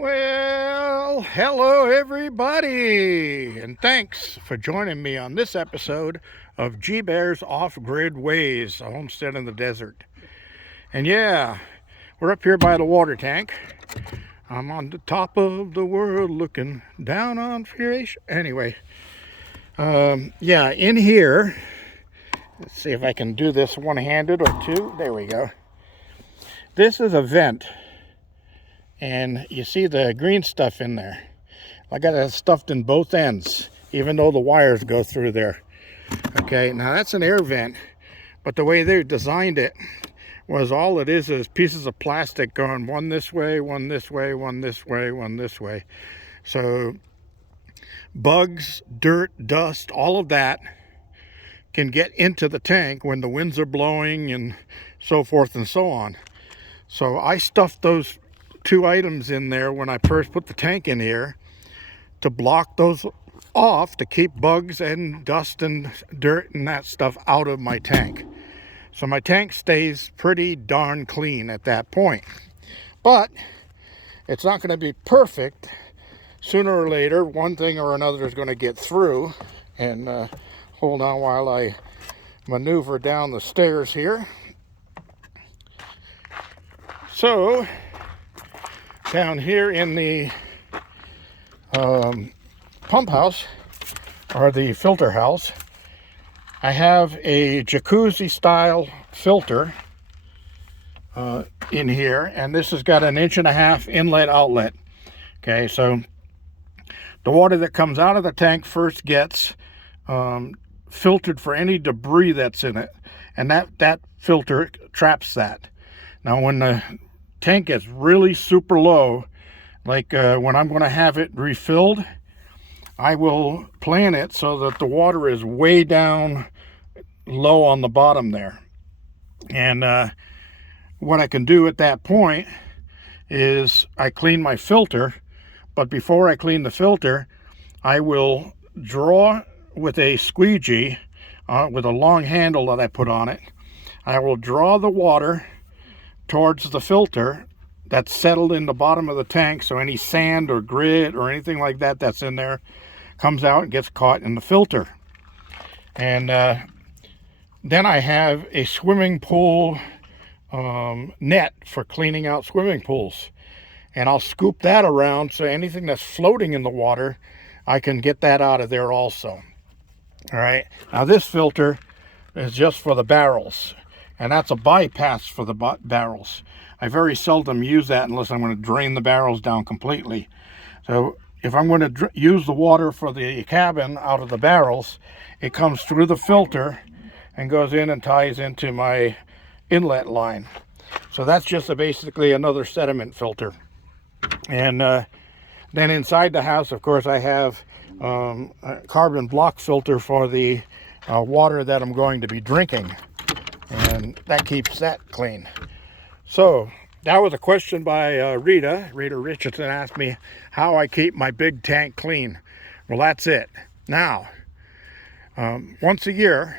Well, hello everybody, and thanks for joining me on this episode of G Bear's Off-Grid Ways, a homestead in the desert. And yeah, we're up here by the water tank. I'm on the top of the world looking down on creation. Anyway, yeah, in here, let's see if I can do this one-handed or two. There we go. This is a vent. And you see the green stuff in there. I got it stuffed in both ends, even though the wires go through there. Okay, now that's an air vent, but the way they designed it was all it is pieces of plastic going one this way, one this way, one this way, one this way. So bugs, dirt, dust, all of that can get into the tank when the winds are blowing and so forth and so on. So I stuffed those two items in there when I first put the tank in here to block those off, to keep bugs and dust and dirt and that stuff out of my tank. So my tank stays pretty darn clean at that point. But it's not going to be perfect. Sooner or later, one thing or another is going to get through. And hold on while I maneuver down the stairs here. So down here in the pump house, or the filter house, I have a jacuzzi style filter in here, and this has got 1.5 inch inlet outlet. Okay, so the water that comes out of the tank first gets filtered for any debris that's in it, and that filter traps that. Now when the tank gets really super low, like when I'm going to have it refilled, I will plan it so that the water is way down low on the bottom there. And what I can do at that point is I clean my filter, but before I clean the filter, I will draw with a squeegee with a long handle that I put on it. I will draw the water towards the filter that's settled in the bottom of the tank, so any sand or grit or anything like that that's in there comes out and gets caught in the filter. And then I have a swimming pool net for cleaning out swimming pools, and I'll scoop that around so anything that's floating in the water, I can get that out of there also. All right, now this filter is just for the barrels, and that's a bypass for the barrels. I very seldom use that unless I'm going to drain the barrels down completely. So if I'm going to use the water for the cabin out of the barrels, it comes through the filter and goes in and ties into my inlet line. So that's just basically another sediment filter. And then inside the house, of course, I have a carbon block filter for the water that I'm going to be drinking, and that keeps that clean. So that was a question by Rita Richardson. Asked me how I keep my big tank clean. Well, that's it. Now, once a year,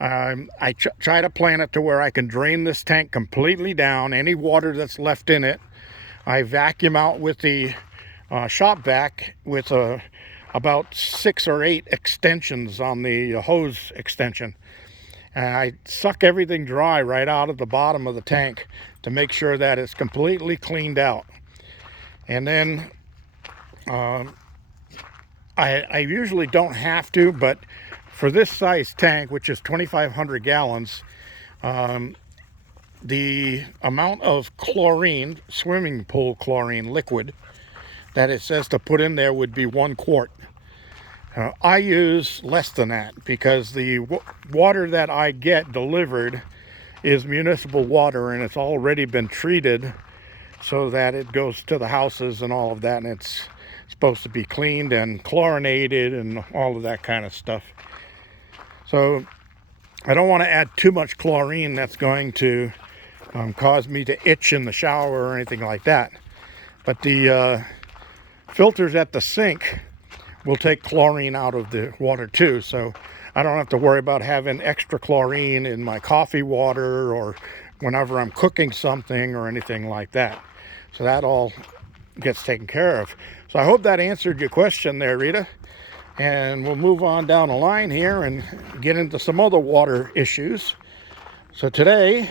I try to plan it to where I can drain this tank completely down. Any water that's left in it, I vacuum out with the shop vac with about 6 or 8 extensions on the hose extension. And I suck everything dry right out of the bottom of the tank to make sure that it's completely cleaned out. And then I usually don't have to, but for this size tank, which is 2,500 gallons, the amount of chlorine, swimming pool chlorine liquid, that it says to put in there would be 1 quart. I use less than that because the water that I get delivered is municipal water, and it's already been treated so that it goes to the houses and all of that, and it's supposed to be cleaned and chlorinated and all of that kind of stuff. So I don't want to add too much chlorine that's going to cause me to itch in the shower or anything like that. But the filters at the sink will take chlorine out of the water too, so I don't have to worry about having extra chlorine in my coffee water or whenever I'm cooking something or anything like that. So that all gets taken care of. So I hope that answered your question there, Rita. And we'll move on down the line here and get into some other water issues. So today,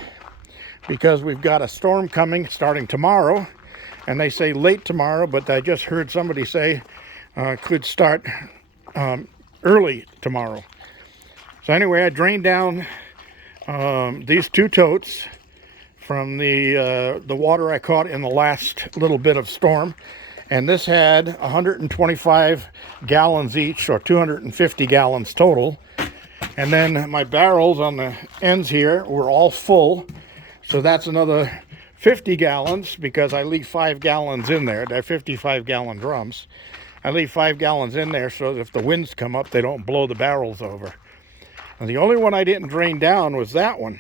because we've got a storm coming starting tomorrow, and they say late tomorrow, but I just heard somebody say could start early tomorrow. So anyway, I drained down these 2 totes from the water I caught in the last little bit of storm. And this had 125 gallons each, or 250 gallons total. And then my barrels on the ends here were all full. So that's another 50 gallons, because I leave 5 gallons in there. They're 55-gallon drums. I leave 5 gallons in there so that if the winds come up, they don't blow the barrels over. And the only one I didn't drain down was that one.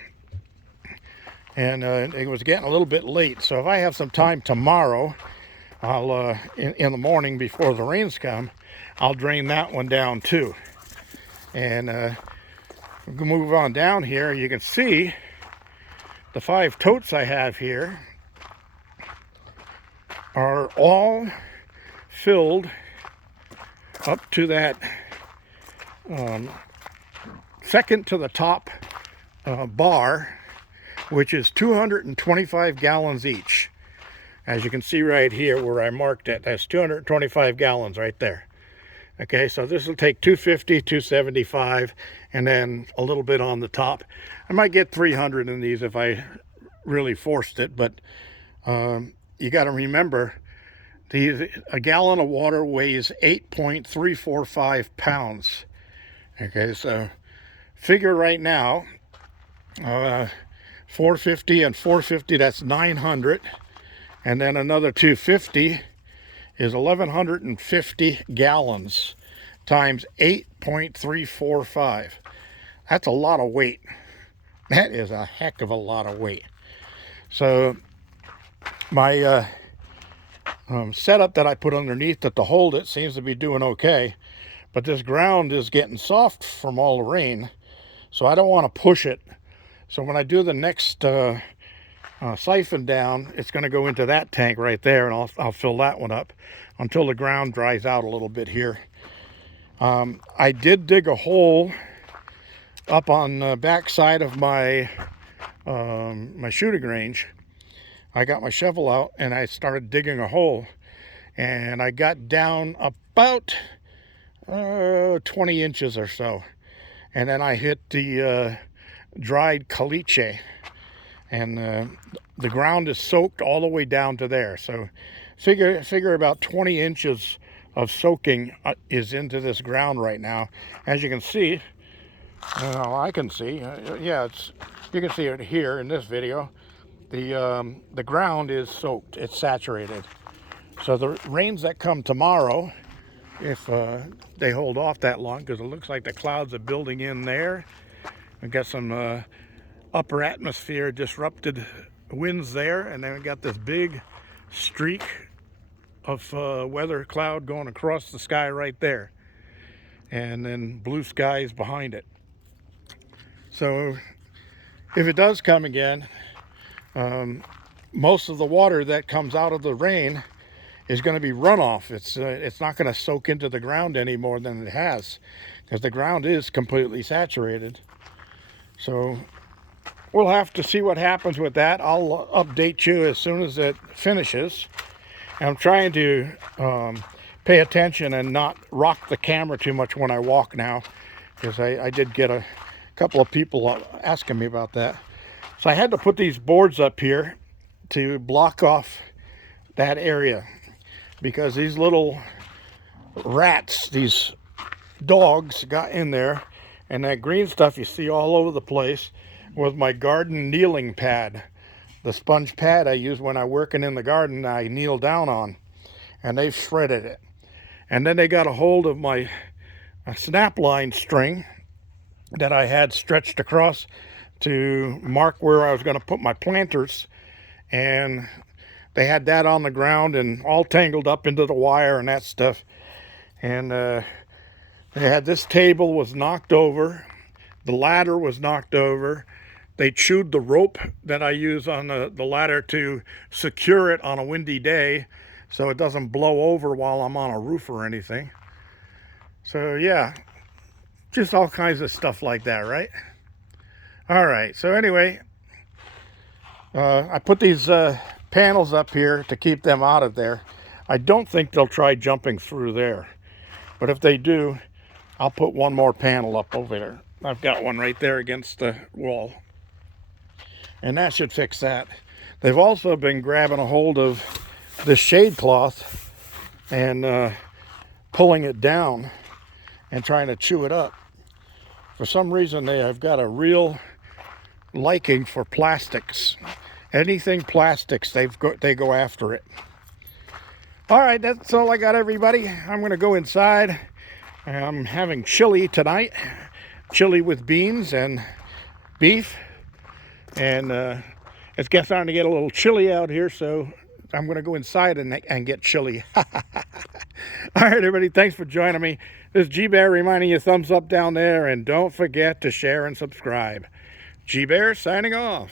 And it was getting a little bit late. So if I have some time tomorrow, I'll in the morning before the rains come, I'll drain that one down too. And we'll move on down here. You can see the 5 totes I have here are all filled up to that second to the top bar, which is 225 gallons each. As you can see right here where I marked it, that's 225 gallons right there. Okay, so this will take 250, 275, and then a little bit on the top. I might get 300 in these if I really forced it, but you got to remember, a gallon of water weighs 8.345 pounds. Okay, so figure right now, 450 and 450, that's 900. And then another 250 is 1,150 gallons times 8.345. That's a lot of weight. That is a heck of a lot of weight. So my setup that I put underneath it to hold it seems to be doing okay. But this ground is getting soft from all the rain, so I don't want to push it. So when I do the next siphon down, it's going to go into that tank right there, and I'll fill that one up until the ground dries out a little bit here. I did dig a hole up on the back side of my my shooting range. I got my shovel out and I started digging a hole, and I got down about 20 inches or so, and then I hit the dried caliche, and the ground is soaked all the way down to there. So figure about 20 inches of soaking is into this ground right now. As you can see, I can see, yeah, you can see it here in this video. The ground is soaked, it's saturated. So the rains that come tomorrow, if they hold off that long, because it looks like the clouds are building in there. We've got some upper atmosphere disrupted winds there, and then we got this big streak of weather cloud going across the sky right there, and then blue skies behind it. So if it does come again, most of the water that comes out of the rain is going to be runoff. It's not going to soak into the ground any more than it has, because the ground is completely saturated. So we'll have to see what happens with that. I'll update you as soon as it finishes. And I'm trying to pay attention and not rock the camera too much when I walk now, because I did get a couple of people asking me about that. So I had to put these boards up here to block off that area, because these little rats, these dogs, got in there, and that green stuff you see all over the place was my garden kneeling pad. The sponge pad I use when I'm working in the garden, I kneel down on, and they've shredded it. And then they got a hold of my snap line string that I had stretched across to mark where I was going to put my planters, and they had that on the ground and all tangled up into the wire and that stuff. And they had, this table was knocked over, the ladder was knocked over. They chewed the rope that I use on the ladder to secure it on a windy day. so it doesn't blow over while I'm on a roof or anything. So yeah, just all kinds of stuff like that, right? All right, so anyway, I put these panels up here to keep them out of there. I don't think they'll try jumping through there, but if they do, I'll put one more panel up over there. I've got one right there against the wall, and that should fix that. They've also been grabbing a hold of this shade cloth and pulling it down and trying to chew it up. For some reason, they have got a real liking for plastics. Anything plastics, they go after it. All right, that's all I got, everybody. I'm going to go inside. I'm having chili tonight. Chili with beans and beef. And it's starting to get a little chilly out here, so I'm going to go inside and get chili. All right, everybody, thanks for joining me. This is G-Bear reminding you, thumbs up down there, and don't forget to share and subscribe. G-Bear signing off.